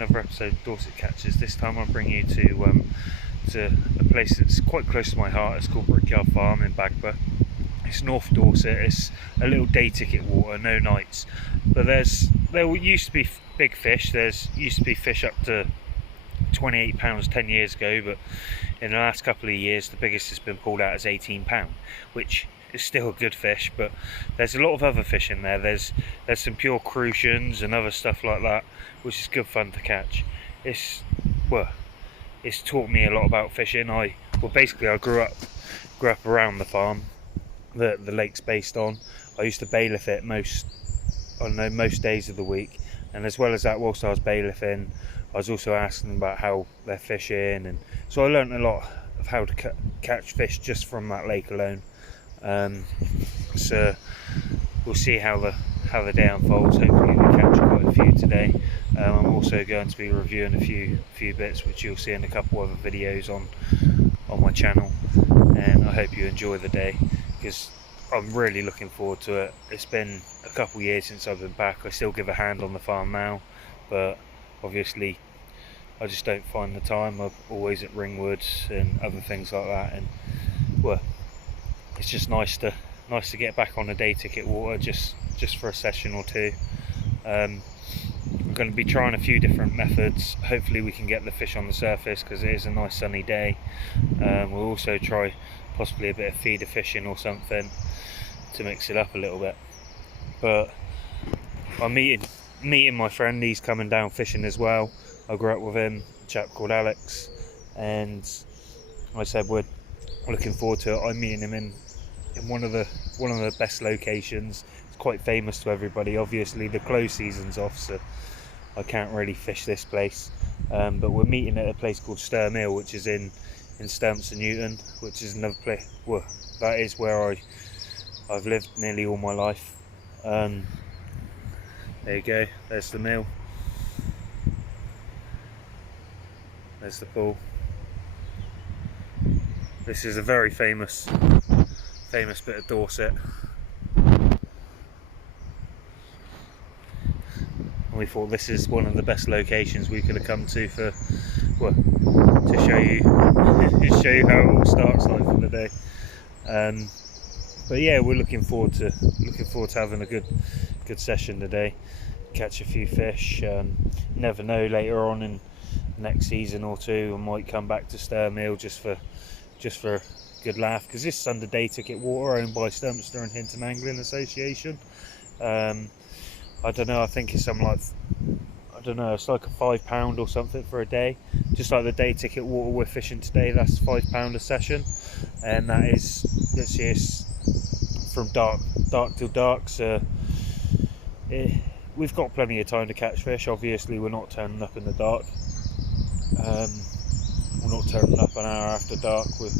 another episode of Dorset Catches. This time I'll bring you to a place that's quite close to my heart. It's called Brickyard Farm in Bagber. It's North Dorset. It's a little day ticket water, no nights. But there used to be big fish. Used to be fish up to £28 10 years ago, but in the last couple of years the biggest has been pulled out as £18, which is still a good fish. But there's a lot of other fish in there. There's some pure crucians and other stuff like that, which is good fun to catch. It's taught me a lot about fishing. I grew up around the farm that the lake's based on. I used to bailiff it most days of the week, and as well as that, whilst I was bailiffing, I was also asking about how they're fishing, and so I learned a lot of how to catch fish just from that lake alone. So we'll see how the day unfolds. Hopefully we catch quite a few today. I'm also going to be reviewing a few bits which you'll see in a couple other videos on my channel, and I hope you enjoy the day because I'm really looking forward to it. It's been a couple years since I've been back. I still give a hand on the farm now, but obviously I just don't find the time. I'm always at Ringwood and other things like that, and it's just nice to get back on a day ticket water just for a session or two. I'm going to be trying a few different methods. Hopefully we can get the fish on the surface because it is a nice sunny day. We'll also try possibly a bit of feeder fishing or something to mix it up a little bit. But I'm meeting my friend. He's coming down fishing as well. I grew up with him, a chap called Alex, and I said we're looking forward to it. I'm meeting him in one of the best locations. It's quite famous to everybody. Obviously the close season's off, so I can't really fish this place, but we're meeting at a place called Sturm Hill, which is in Sturmson Newton, which is another place. Well, that is where I've lived nearly all my life. There you go, there's the mill, there's the pool. This is a very famous bit of Dorset, and we thought this is one of the best locations we could have come to to show you how it all starts like for the day. But yeah, we're looking forward to having a good session today, catch a few fish. Never know, later on in next season or two I might come back to Sturm Hill just for a good laugh, because this is under day ticket water, owned by Sturmster and Hinton Angling Association. I don't know, I think it's something like, it's like a £5 or something for a day, just like the day ticket water we're fishing today. That's £5 a session, and that is, this year's from dark till dark. So we've got plenty of time to catch fish. Obviously we're not turning up in the dark. We're not turning up an hour after dark. We're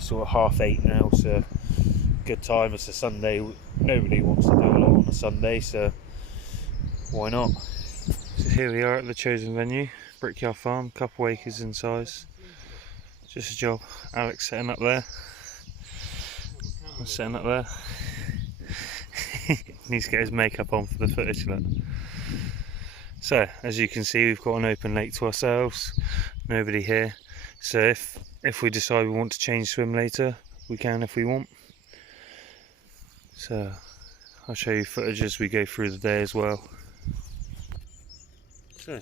sort of 8:30 now, so good time. It's a Sunday. Nobody wants to do a lot on a Sunday, so why not? So here we are at the chosen venue, Brickyard Farm, couple acres in size. Just a job. Alex setting up there. I'm setting up there. Needs to get his makeup on for the footage, look. So as you can see, we've got an open lake to ourselves, nobody here. So if we decide we want to change swim later, we can if we want. So I'll show you footage as we go through the day as well. So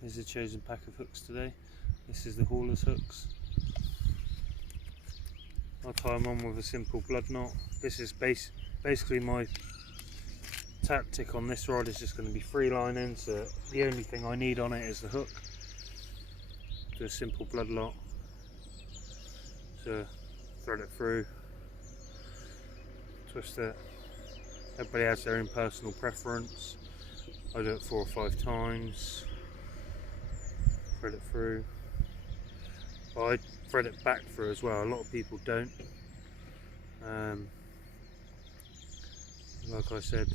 here's the chosen pack of hooks today. This is the hauler's hooks. I'll tie them on with a simple blood knot. This is basically my tactic on this rod. Is just going to be free lining, so the only thing I need on it is the hook. Do a simple blood knot, so thread it through, twist it. Everybody has their own personal preference. I do it 4 or 5 times, thread it through. I thread it back through as well. A lot of people don't. Like I said,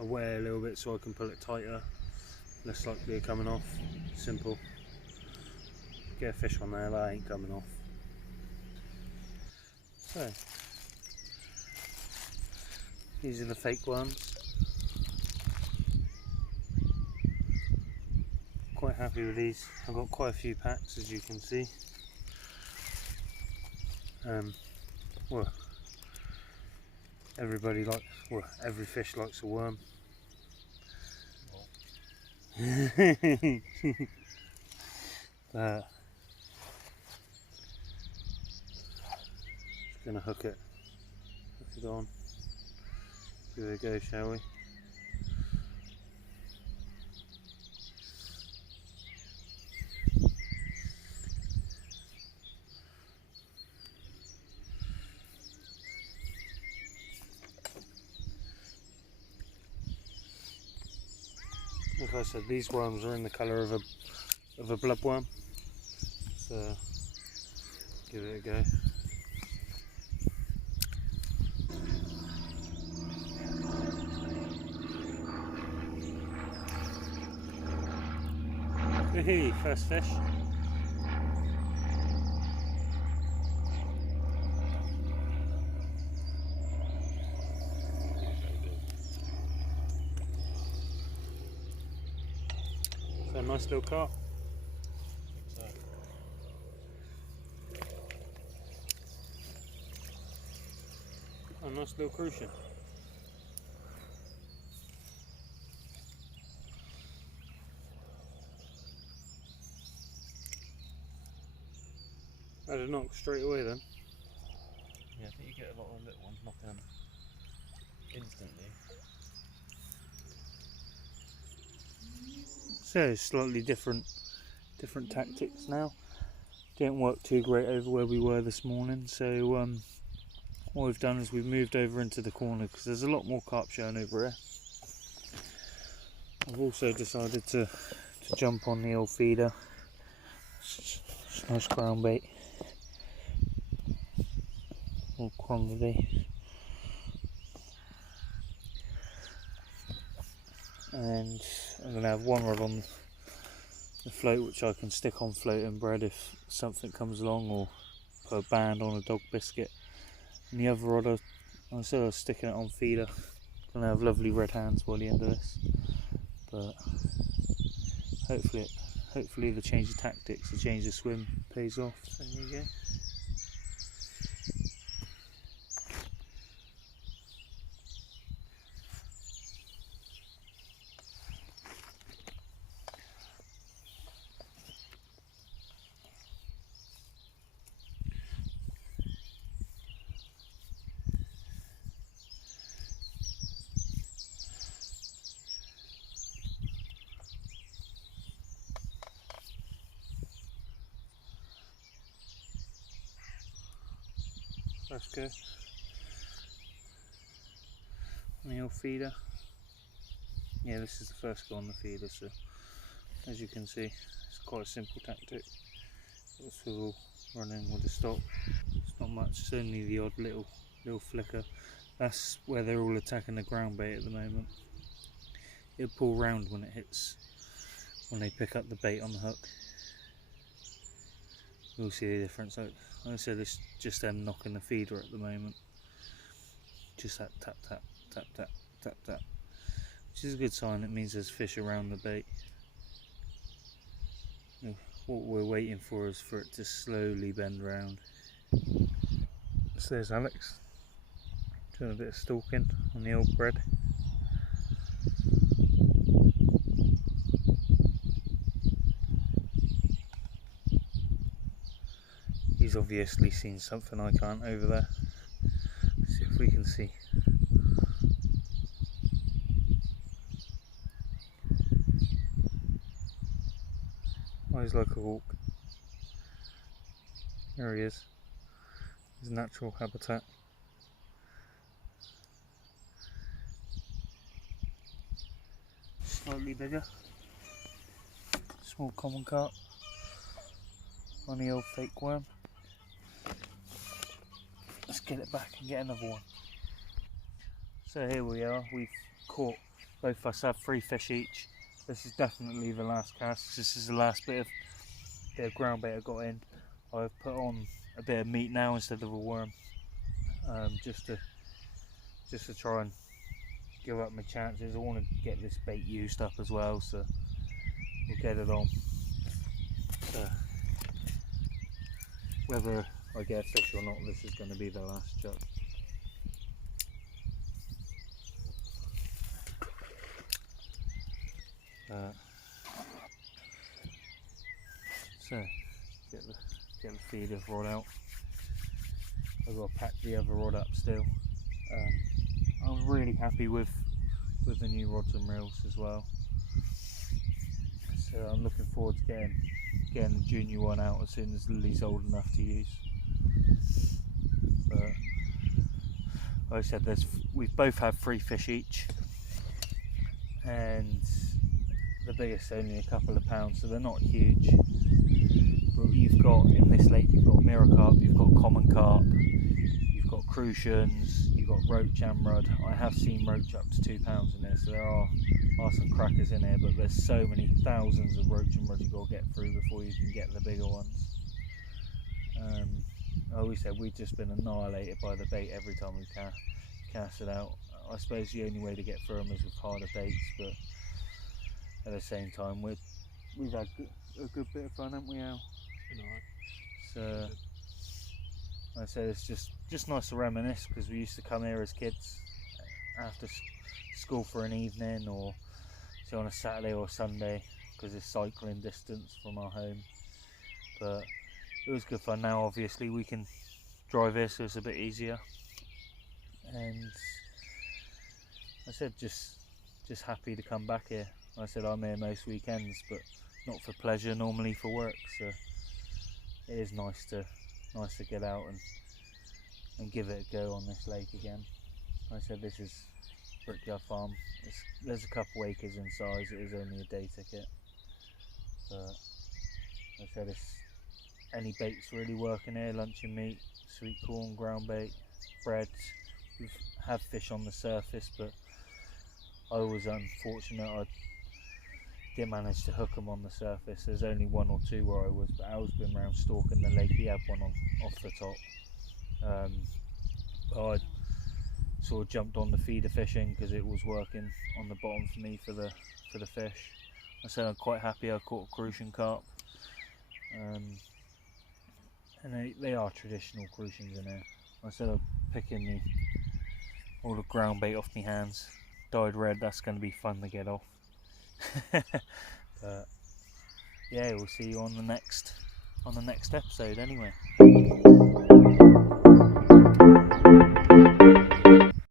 I weigh a little bit so I can pull it tighter, less likely of coming off. Simple. Get a fish on there, that ain't coming off. So, these are the fake worms. Quite happy with these. I've got quite a few packs, as you can see. Well, everybody likes, well, every fish likes a worm. Just gonna hook it on. Give it a go, shall we? Like I said, these worms are in the colour of a bloodworm, so give it a go. Hey, first fish. So nice little carp. A nice little crucian. I had a knock straight away then. Yeah, I think you get a lot of little ones knocking them instantly. So slightly different tactics now. Didn't work too great over where we were this morning, so what we've done is we've moved over into the corner because there's a lot more carp showing over here. I've also decided to jump on the old feeder. It's nice ground bait. All quantity. And I'm going to have one rod on the float which I can stick on floating bread if something comes along, or put a band on a dog biscuit. And the other rod I'm still sticking it on feeder. Going to have lovely red hands by the end of this. But hopefully the change of tactics, the change of swim pays off. So there you go. Let's go on the old feeder. Yeah, this is the first go on the feeder, so as you can see, it's quite a simple tactic. Got a swivel running with a stop. It's not much, it's only the odd little flicker. That's where they're all attacking the ground bait at the moment. It'll pull round when when they pick up the bait on the hook. You'll see the difference. Like I said, it's just them knocking the feeder at the moment. Just that tap tap tap tap tap tap, which is a good sign. It means there's fish around the bait. What we're waiting for is for it to slowly bend round. So there's Alex doing a bit of stalking on the old bread. He's obviously seen something I can't over there. Let's see if we can see. Eyes like a hawk. There he is. His natural habitat. Slightly bigger. Small common carp on the old fake worm. Let's get it back and get another one. So here we are, we've caught, both of us have 3 fish each. This is definitely the last cast. This is the last bit of ground bait I got in. I've put on a bit of meat now instead of a worm. just to try and give up my chances. I want to get this bait used up as well, so we'll get it on. So whether I get a fish or not, this is going to be the last chuck. So get the feeder rod out. I've got to pack the other rod up still. I'm really happy with the new rods and reels as well. So I'm looking forward to getting the junior one out as soon as Lily's old enough to use. But like I said, we've both had 3 fish each, and the biggest only a couple of pounds, so they're not huge. But you've got in this lake, you've got mirror carp, you've got common carp, you've got crucians, you've got roach and rudd. I have seen roach up to £2 in there, so there are some crackers in there, but there's so many thousands of roach and rudd you've got to get through before you can get the bigger ones. I always said we've just been annihilated by the bait every time we cast it out. I suppose the only way to get through them is with harder baits, but at the same time we've had a good bit of fun, haven't we, Al? So like I said, it's just nice to reminisce, because we used to come here as kids after school for an evening, or say on a Saturday or Sunday, because it's cycling distance from our home. But it was good fun. Now obviously we can drive here, so it's a bit easier. And I said just happy to come back here. Like I said, I'm here most weekends, but not for pleasure, normally for work. So it is nice to get out and give it a go on this lake again. Like I said, this is Brickyard Farm. There's a couple acres in size. It is only a day ticket, but like I said, any bait's really working here. Luncheon meat, sweet corn, ground bait, bread. We've had fish on the surface, but I was unfortunate. I didn't manage to hook them on the surface. There's only 1 or 2 where I was, but Al's been around stalking the lake. He had one off the top. But I sort of jumped on the feeder fishing because it was working on the bottom for me for the fish. I said I'm quite happy I caught a crucian carp. And they are traditional crucians in there. I said I'm picking all the ground bait off my hands. Dyed red, that's going to be fun to get off. But yeah, we'll see you on the next episode anyway.